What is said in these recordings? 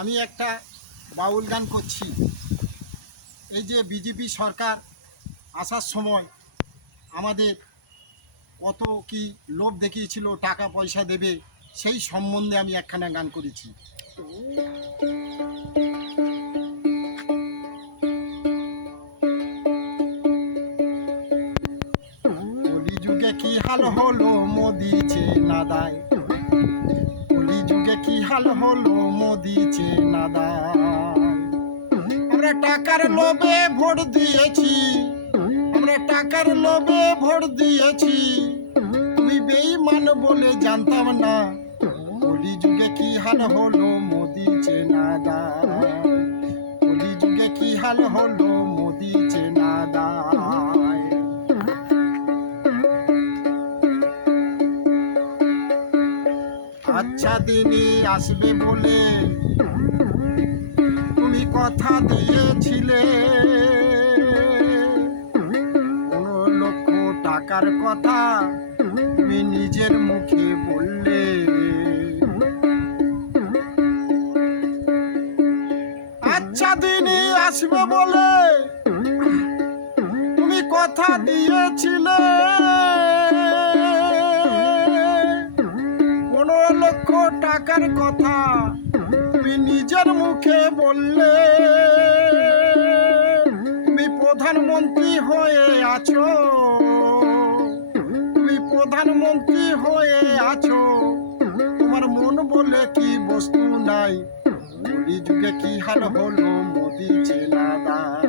আমি একটা বাউল গান করছি। এই যে বিজেপি সরকার আসার সময় আমাদের কত কি লোভ দেখিয়েছিল, টাকা পয়সা দেবে, সেই সম্বন্ধে আমি একখানা গান করেছি। কলিযুগে কি হাল হলো মোদি চেনাদায়, কলিযুগে কি হাল হলো মোদি চেনাদায়। আমরা টাকার লোভে ভোট দিয়েছি, আমরা টাকার লোভে ভোট দিয়েছি, তুমি বেঈমান বলে জানতাম না। কলিযুগে কি হাল হলো মোদি চেনাদায়, কলিযুগে কি হাল হলো মোদি চেনাদায়। আচ্ছা দিনই আসবে বলে তুমি কথা দিয়েছিলে, 15 লক্ষ টাকার কথা তুমি নিজের মুখে বললে। আচ্ছা দিনই আসবে বলে তুমি কথা দিয়েছিলে, 15 লক্ষ টাকার কথা তুমি নিজের মুখে বললে। তুমি প্রধানমন্ত্রী হয়ে আছো, তুমি প্রধানমন্ত্রী হয়ে আছো, তোমার মন বলে কি বস্তু নাই। কলিযুগে কি হাল হলো মোদি চেনাদায়,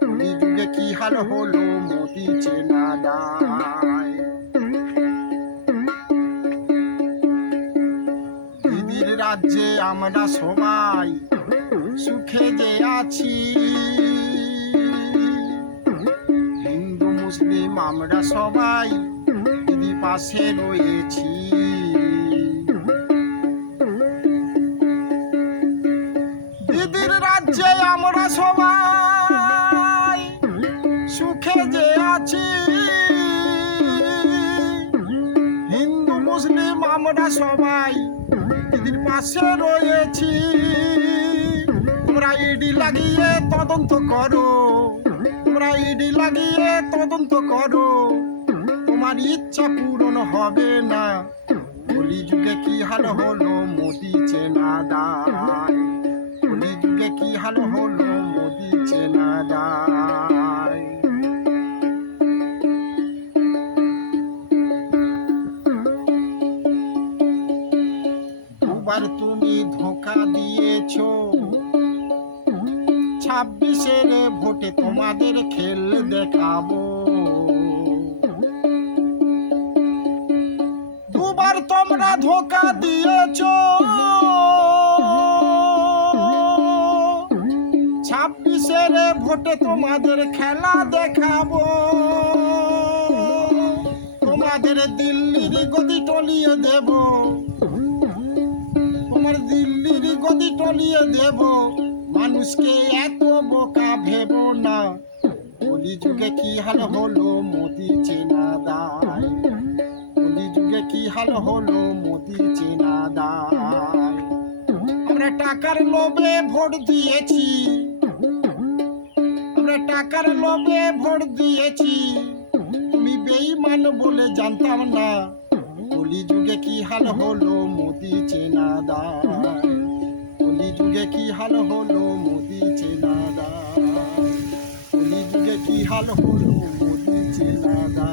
কলিযুগে কি হাল হলো মোদি চেনাদায়। দিদির রাজ্যে আমরা সবাই সুখে যে আছি, হিন্দু মুসলিম আমরা সবাই দিদি পাশে রয়েছি। দিদির রাজ্যে আমরা সবাই সুখে যে আছি, হিন্দু মুসলিম আমরা সবাই দিদির পাশে রয়েছি। তোমরা ইডি লাগিয়ে তদন্ত করো, তোমরা ইডি লাগিয়ে তদন্ত করো, তোমার ইচ্ছা পূরণ হবে না। কলিযুগে কি হাল হলো মোদি চেনাদায়, কলিযুগে কি হাল হলো মোদি চেনাদায়। দুবার তুমি ধোঁকা দিয়েছো, 26-এর ভোটে তোমাদের খেল দেখাবো। দুবার তোমরা ধোঁকা দিয়েছো, 26-এর ভোটে তোমাদের খেলা দেখাবো। তোমাদের দিল্লির গদি টলিয়ে দেব, তোমার দিল্লির গদি টলিয়ে দেব, মানুষকে এত বোকা ভেবো না। কলিযুগে কি হাল হলো মোদি চেনাদায়, কলিযুগে কি হাল হলো মোদি চেনাদায়। আমরা টাকার লোভে ভোট দিয়েছি, আমরা টাকার লোভে ভোট দিয়েছি, তুমি বেঈমান বলে জানতাম না। কলিযুগে কি হাল হলো মোদি চেনাদায়, কলিযুগে কি হাল হলো মোদি চেনাদায়, কলিযুগে কি হাল হলো মোদি চেনাদায়।